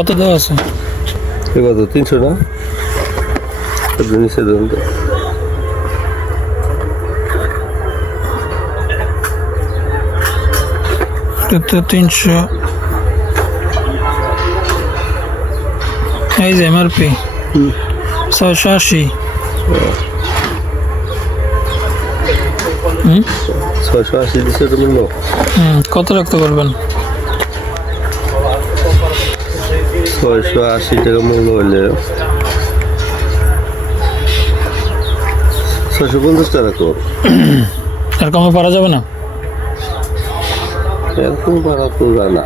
কত দেওয়া আছে? কত 300 না? নিচে দেন তো। এটা 300। এই যে এমআরপি 680। 680 দিচ্ছে তো মূল্য। কত রাখতে পারবেন? 680 টাকা মূল্য হলে 650 টাকা কর। আর কমে পারা যাবে না? এরকম ভাড়া তো জানা।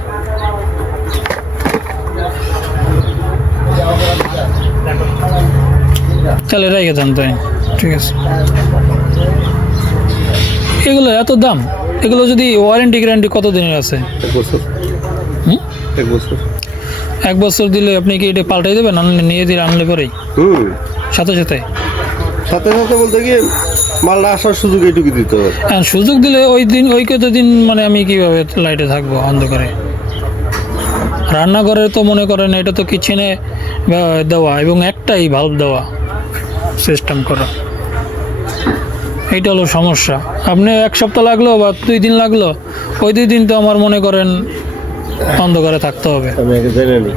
তাহলে রেখে দেন তাই, ঠিক আছে। এগুলো এত দাম, এগুলো যদি ওয়ারেন্টি গ্যারান্টি কত দিনের আছে? 1 বছর। 1 বছর। 1 বছর দিলে আপনি কি এটা পাল্টাই দেবেন? আনলে নিয়ে দিলে আনলে পরেই সাথে সাথে সাথে সাথে বলতে কি মালটা আসার সুযোগ এইটুকু দিতে হবে। হ্যাঁ, সুযোগ দিলে ওই দিন ওই কত দিন মানে আমি কিভাবে লাইটে থাকবো অন্ধকারে? রান্নাঘরে তো মনে করেন এটা তো কিচেনে দেওয়া এবং একটাই ভাল্ব দেওয়া সিস্টেম করা, এইটা হলো সমস্যা। আপনি 1 সপ্তাহ লাগলো বা 2 দিন লাগলো, ওই 2 দিন তো আমার মনে করেন অন্ধকারে থাকতে হবে। আমি আগে জেনে নিই।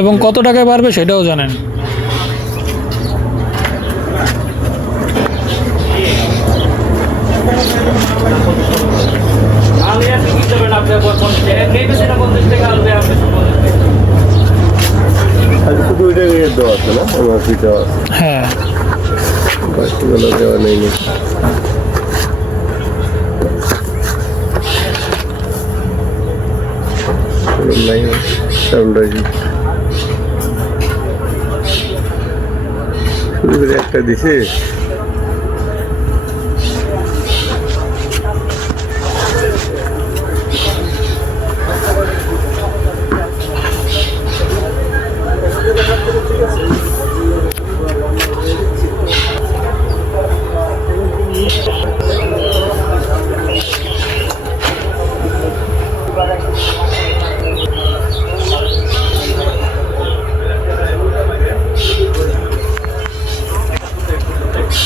এবং কত টাকায় পারবে সেটাও জানেন। আর শুধু ওইটা দেওয়া আছে না, এমআরপিটা? হ্যাঁ, বাকিগুলো দেওয়া নেই। নাই শুরু করে একটা দিছে।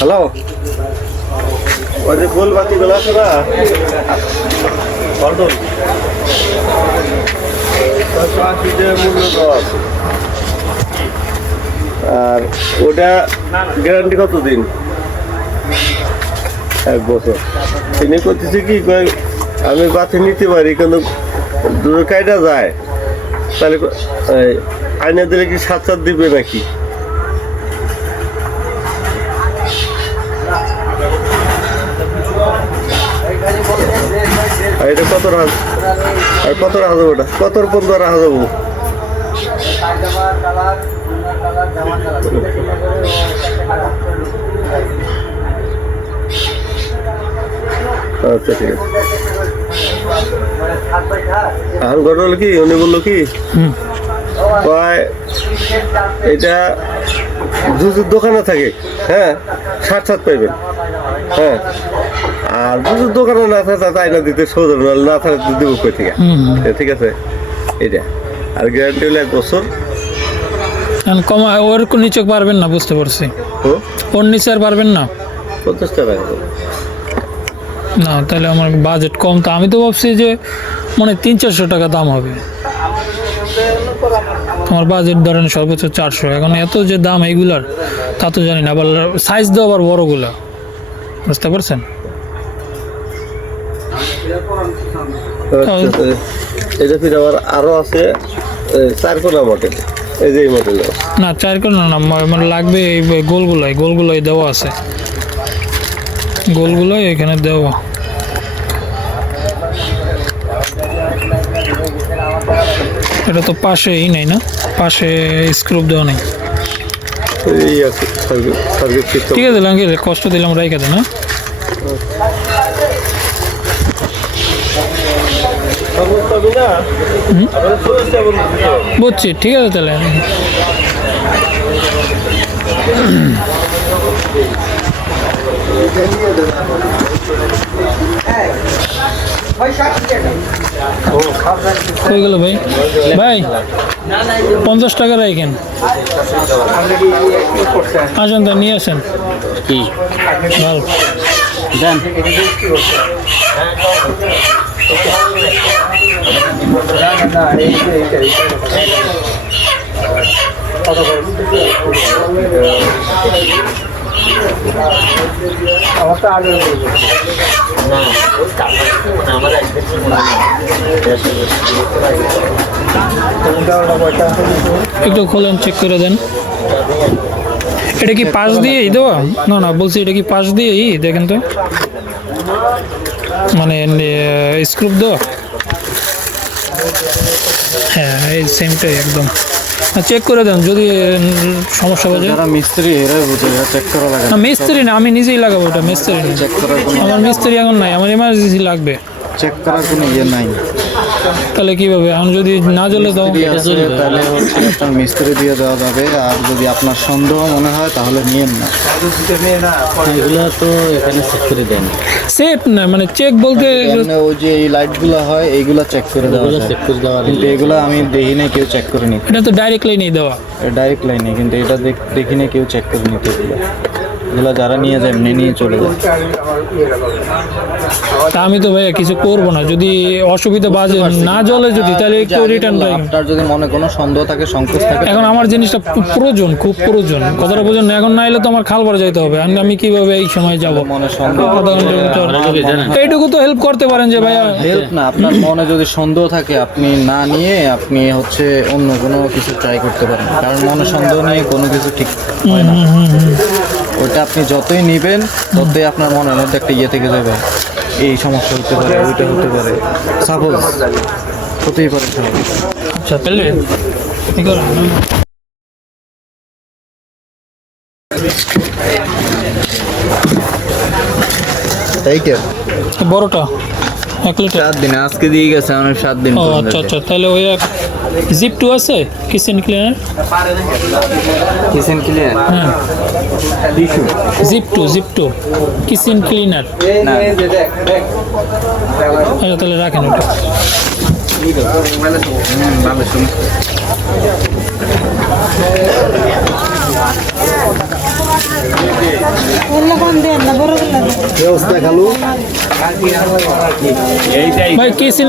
হ্যালো, ওই যে গোল বাতিগুলো আছে না, পল্টন 680 টাকা মূল্য দেওয়া আছে। আর ওটা গ্যারান্টি কত দিন? 1 বছর। তিনি করতেছি কি আমি বাতি নিতে পারি, কিন্তু দূরে কাইটা যায়, তাহলে আইনা দিলে কি 7 দিবে নাকি? আর এটা কত রাখা, আর কত রাখা যাবো? ওটা কতর পর্যন্ত রাখা যাবো? আচ্ছা, ঠিক আছে। এখন ঘটনা হলো কি, উনি বললো কি এটা জুজুর দোকানে থাকে, হ্যাঁ 60 পাইবেন, হ্যাঁ। আর জুজুর দোকানে না থাকে তাতে আইনা দিতে সহজ না থাকলে দেবো কই থেকে, ঠিক আছে। এটা আর গ্যারান্টি হলো 1 বছর। কমা ওর নিচে পারবেন না, বুঝতে পারছি। ওর নিচে আর পারবেন না? 50 টাকা না, তাহলে আমার বাজেট কম। তো আমি তো ভাবছি যে মানে 300-400 টাকা দাম হবে। তোমার বাজেট ধরেন সর্বোচ্চ 400। এখন এত যে দাম এইগুলার তা তো জানি না। আবার সাইজ দেওয়া আবার বড়গুলা, বুঝতে পারছেন? এটা ফির আবার আরো আছে 4 কোনা মডেল। এই যে এই মডেল না 4 কোনা না, মানে লাগবে এই গোলগুলাই দেওয়া আছে, গোলগুলাই এখানে দেওয়া। এটা তো পাশেই নেই না, পাশে স্ক্রুপ দেওয়া নেই। ঠিক আছে, আঙ্কেল কষ্ট দিলাম, রাইখা দেন। বুঝছি, ঠিক আছে তাহলে। কই গেল ভাই? ভাই 50 টাকা রাখেন। আসেন তা নিয়ে আসেন। কি ভালো দেন একটু খোলেন, চেক করে দেন। এটা কি পাশ দিয়ে দেওয়া? না না, বলছি এটা কি পাশ দিয়ে দেখেন তো, মানে স্ক্রুপ দেওয়া। হ্যাঁ, এই সেমটাই একদম। চেক করে দেন, যদি সমস্যা হয়ে যায়। যারা মিস্ত্রি এরাই বুঝে, চেক করা লাগে না মিস্ত্রি না, আমি নিজেই লাগাবো। ওটা মিস্ত্রি না, চেক করার কোনো আমার মিস্ত্রি এখন নাই, আমার এমার্জেন্সি লাগবে। চেক করার কোনো ইয়ে নাই। তাহলে কিভাবে এখন যদি না জ্বলে দাও? তাহলে হচ্ছে আপনার মিস্ত্রি দিয়ে দেওয়া যাবে। আর যদি আপনার সন্দেহ মনে হয় তাহলে নিয়েন না। এগুলো তো এখানে চেক করে দেন। সেট না, মানে চেক বলতে ওই যে এই লাইটগুলো হয় এইগুলো চেক করে দেওয়া যায়। চেক করে দেওয়া, কিন্তু এগুলো আমি দেখি না কেউ চেক করে নিতে। এটা তো ডাইরেক্ট লাইনেই দেওয়া। ডাইরেক্ট লাইনে, কিন্তু এটা দেখি না কেউ চেক করে নিতে। এগুলো যারা নিয়ে যায় এমনি নিয়ে চলে যায়। তা আমি তো ভাইয়া কিছু করবো না, যদি অসুবিধা বাজে না জ্বলে যদি, তাহলে একটু রিটার্ন। আপনার যদি মনে কোনো সন্দেহ থাকে, সংকোচ থাকে, এখন আমার জিনিসটা প্রয়োজন, খুব প্রয়োজন, কতটা প্রয়োজন। এখন না এলে তো আমার খাল পাড়ে যেতে হবে, আমি কিভাবে এই সময় যাবো? মনে সন্দেহ, আধা ঘন্টার ভিতর এইটুকু তো হেল্প করতে পারেন যে ভাইয়া। হেল্প না, আপনার মনে যদি সন্দেহ থাকে আপনি না নিয়ে আপনি হচ্ছে অন্য কোনো কিছু ট্রাই করতে পারেন। কারণ মনে সন্দেহ নিয়ে কোনো কিছু ঠিক হয় না। ওইটা আপনি যতই নিবেন ততই আপনার মনের মধ্যে একটা ইয়ে থেকে যাবে, এই সমস্যা হতে পারে, ওইটা হতে পারে, সাপোজ হতেই পারে। আচ্ছা, তাহলে কি করেন? তাই কে বড়টা 1 লিটার। 7 দিন আজকে দিয়ে গেছে, আমার 7 দিন। ও আচ্ছা আচ্ছা, তাহলে ওই জিপ 2 আছে, কিচেন ক্লিনার। কিচেন ক্লিয়ার হ্যাঁ, জিপ টু কিচেন ক্লিনার। আচ্ছা, তাহলে রাখেন ওটা। ভাই কিচেন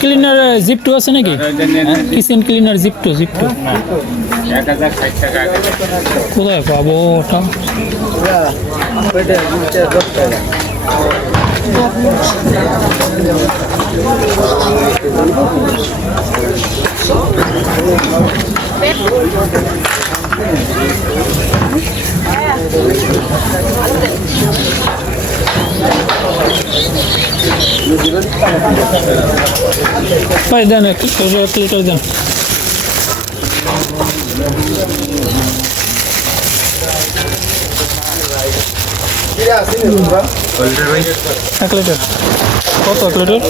ক্লিনার জিপ 2 আছে নাকি? কিচেন ক্লিনার জিপ টু। কোথায় পাবো ওটা? ভাই দেন, 1 লিটার দেন। এক লিটার কত? 1 লিটার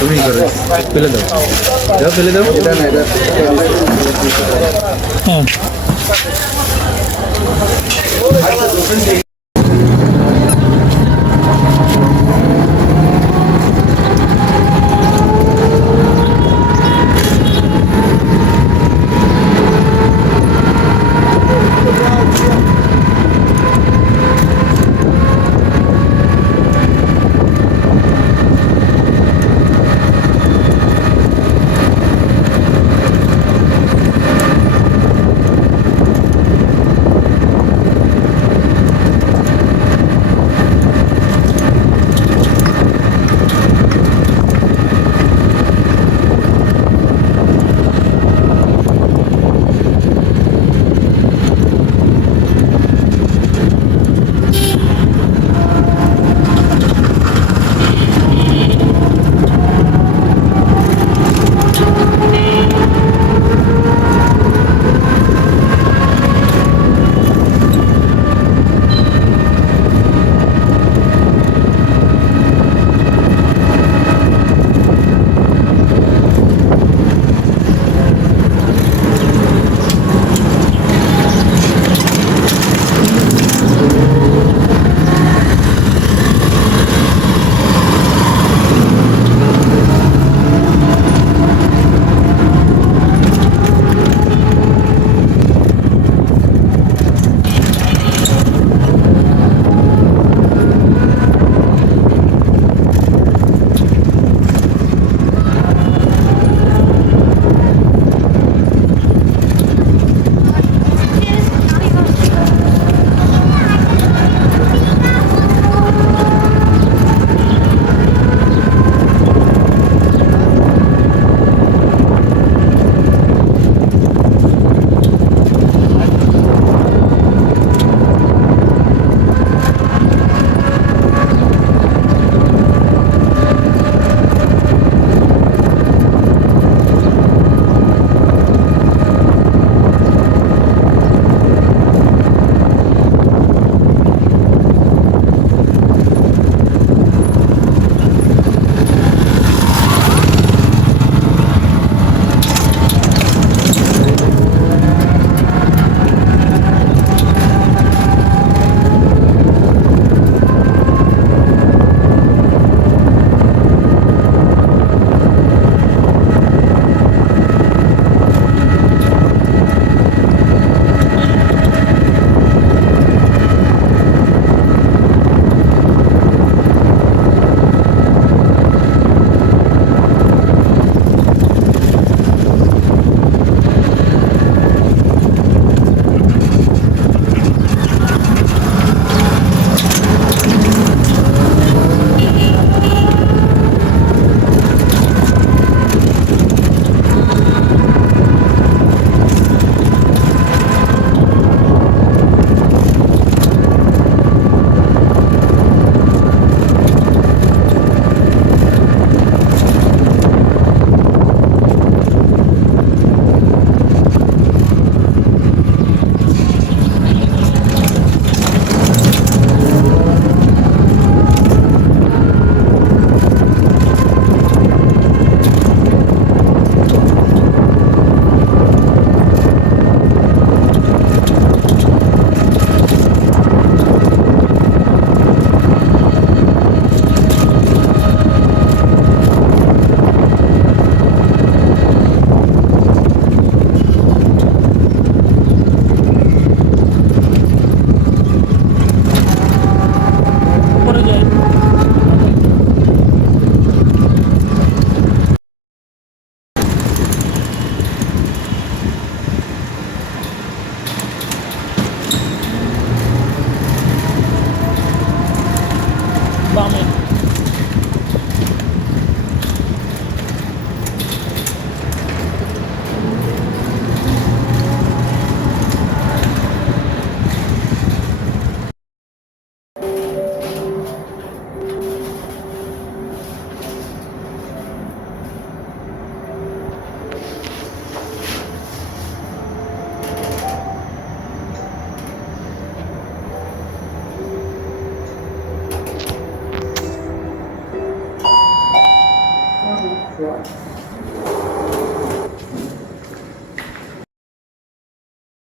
তুমি করে ফেলে দাও, ফেলে দাও। হ্যাঁ।